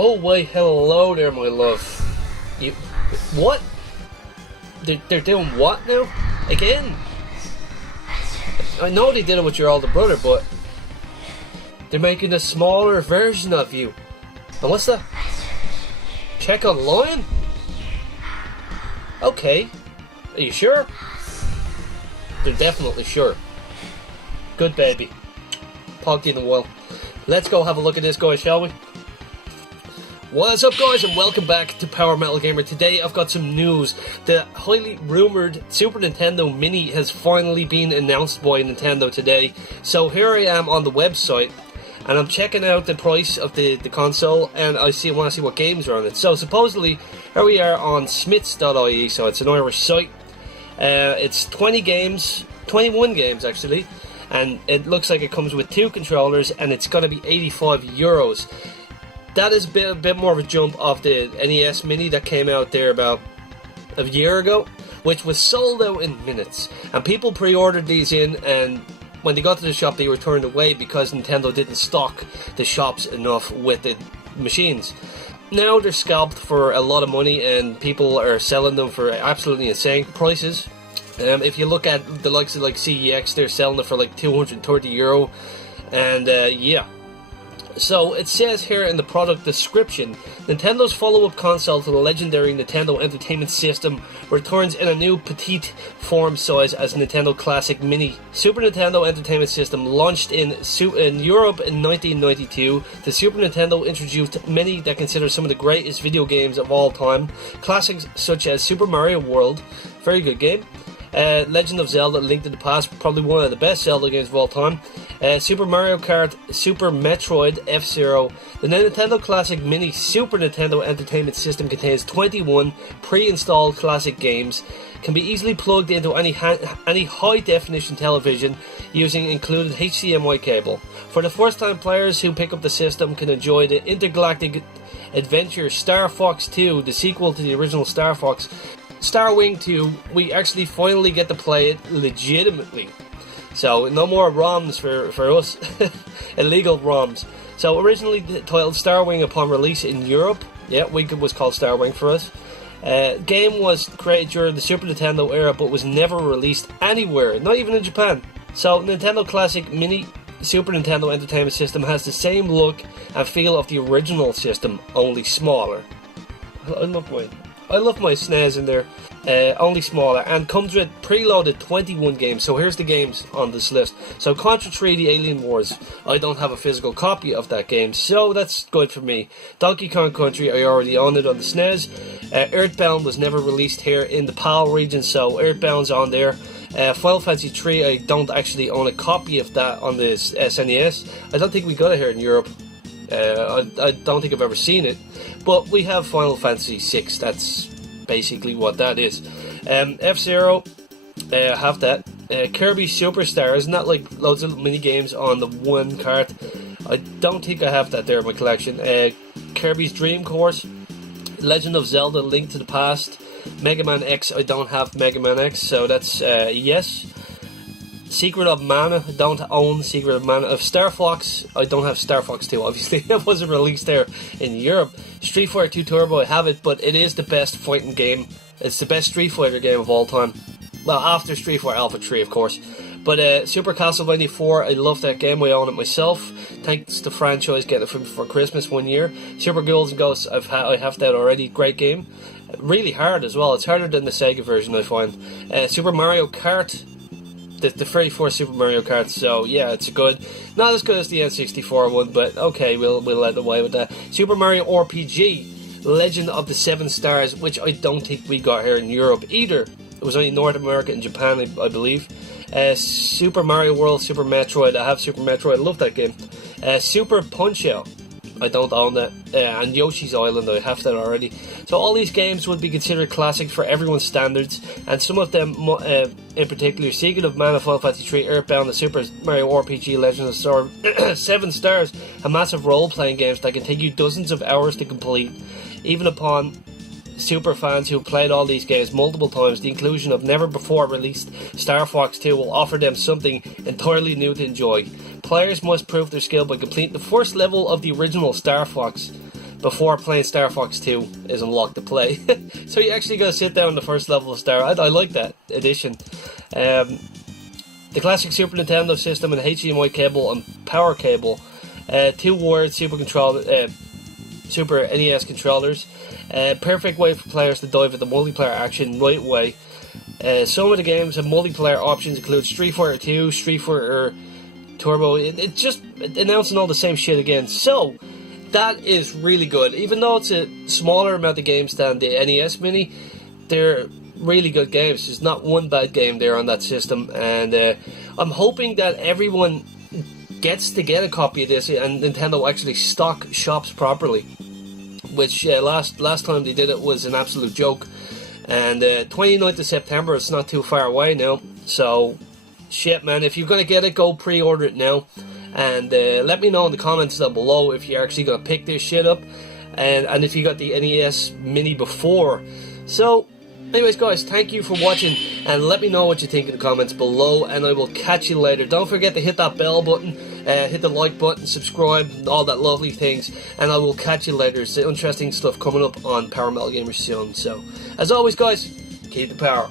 Oh wait, hello there, my love. You... What? They're doing what now? Again? I know they did it with your older brother, but... they're making a smaller version of you. And what's that? Check online? Okay. Are you sure? They're definitely sure. Good baby. Talk to you in a while. Let's go have a look at this, guys, shall we? What's up, guys, and welcome back to Power Metal Gamer. Today I've got some news. The highly rumoured Super Nintendo Mini has finally been announced by Nintendo today. So here I am on the website, and I'm checking out the price of the console, and I want to see what games are on it. So supposedly, here we are on smiths.ie, so it's an Irish site. It's 20 games, 21 games actually, and it looks like it comes with 2 controllers, and it's going to be €85. That is a bit more of a jump off the NES Mini that came out there about a year ago, which was sold out in minutes. And people pre-ordered these in, and when they got to the shop they were turned away because Nintendo didn't stock the shops enough with the machines. Now they're scalped for a lot of money, and people are selling them for absolutely insane prices. If you look at the likes of like CEX, they're selling it for like €230, and yeah. So it says here in the product description, Nintendo's follow-up console to the legendary Nintendo Entertainment System returns in a new petite form size as Nintendo Classic Mini. Super Nintendo Entertainment System launched in Europe in 1992. The Super Nintendo introduced many that consider some of the greatest video games of all time. Classics such as Super Mario World, very good game. Legend of Zelda: Link to the Past, probably one of the best Zelda games of all time. Super Mario Kart, Super Metroid, F-Zero. The Nintendo Classic Mini Super Nintendo Entertainment System contains 21 pre-installed classic games. Can be easily plugged into any high-definition television using included HDMI cable. For the first-time players who pick up the system can enjoy the intergalactic adventure Star Fox 2, the sequel to the original Star Fox. Star Wing 2, we actually finally get to play it legitimately. So, no more ROMs for us. Illegal ROMs. So, originally titled Star Wing upon release in Europe. Yeah, it was called Star Wing for us. Game was created during the Super Nintendo era, but was never released anywhere, not even in Japan. So, Nintendo Classic Mini Super Nintendo Entertainment System has the same look and feel of the original system, only smaller. I love my SNES in there, only smaller, and comes with preloaded 21 games. So here's the games on this list. So Contra 3 The Alien Wars, I don't have a physical copy of that game, so that's good for me. Donkey Kong Country, I already own it on the SNES. Earthbound was never released here in the PAL region, so Earthbound's on there. Final Fantasy 3, I don't actually own a copy of that on the SNES. I don't think we got it here in Europe. I don't think I've ever seen it, but we have Final Fantasy 6. That's basically what that is. F-Zero, have that. Kirby Superstar, isn't that like loads of mini games on the one cart? I don't think I have that there in my collection. Kirby's Dream Course, Legend of Zelda: Link to the Past, Mega Man X. I don't have Mega Man X, so that's yes. Secret of Mana, I don't own Secret of Mana. Of Star Fox, I don't have Star Fox 2, obviously. It wasn't released there in Europe. Street Fighter 2 Turbo, I have it, but it is the best fighting game. It's the best Street Fighter game of all time. Well, after Street Fighter Alpha 3, of course. But Super Castlevania 4, I love that game. I own it myself. Thanks to franchise getting it for Christmas one year. Super Ghouls and Ghosts, I have that already. Great game. Really hard as well. It's harder than the Sega version, I find. Super Mario Kart, the very first Super Mario Kart, so yeah, it's good. Not as good as the N64 one, but okay, we'll let away with that. Super Mario RPG, Legend of the Seven Stars, which I don't think we got here in Europe either. It was only North America and Japan, I believe. Super Mario World, Super Metroid, I have Super Metroid, I love that game. Super Punch-Out, I don't own that. And Yoshi's Island, I have that already. So all these games would be considered classic for everyone's standards, and some of them, in particular, Secret of Mana, Final Fantasy 3, Earthbound, the Super Mario RPG, Legend of Star, 7 Stars, are massive role-playing games that can take you dozens of hours to complete. Even upon super fans who played all these games multiple times, the inclusion of never-before-released Star Fox 2 will offer them something entirely new to enjoy. Players must prove their skill by completing the first level of the original Star Fox. before playing Star Fox 2 is unlocked to play. So you actually got to sit down the first level of Star. I like that addition. The classic Super Nintendo system and HDMI cable and power cable, 2 wired Super NES controllers, perfect way for players to dive into multiplayer action right away. Some of the games have multiplayer options, include Street Fighter 2, Street Fighter Turbo. It's just announcing all the same shit again. So that is really good. Even though it's a smaller amount of games than the NES Mini, they're really good games. There's not one bad game there on that system, and I'm hoping that everyone gets to get a copy of this and Nintendo actually stock shops properly, which last time they did it was an absolute joke. And 29th of September, it's not too far away now, so shit, man, if you're gonna get it, go pre-order it now, and let me know in the comments down below if you're actually gonna pick this shit up, and if you got the NES Mini before. So anyways guys, thank you for watching, and let me know what you think in the comments below, and I will catch you later. Don't forget to hit that bell button, hit the like button, subscribe, all that lovely things, and I will catch you later. There's interesting stuff coming up on Power Metal Gamer soon. So as always guys, keep the power.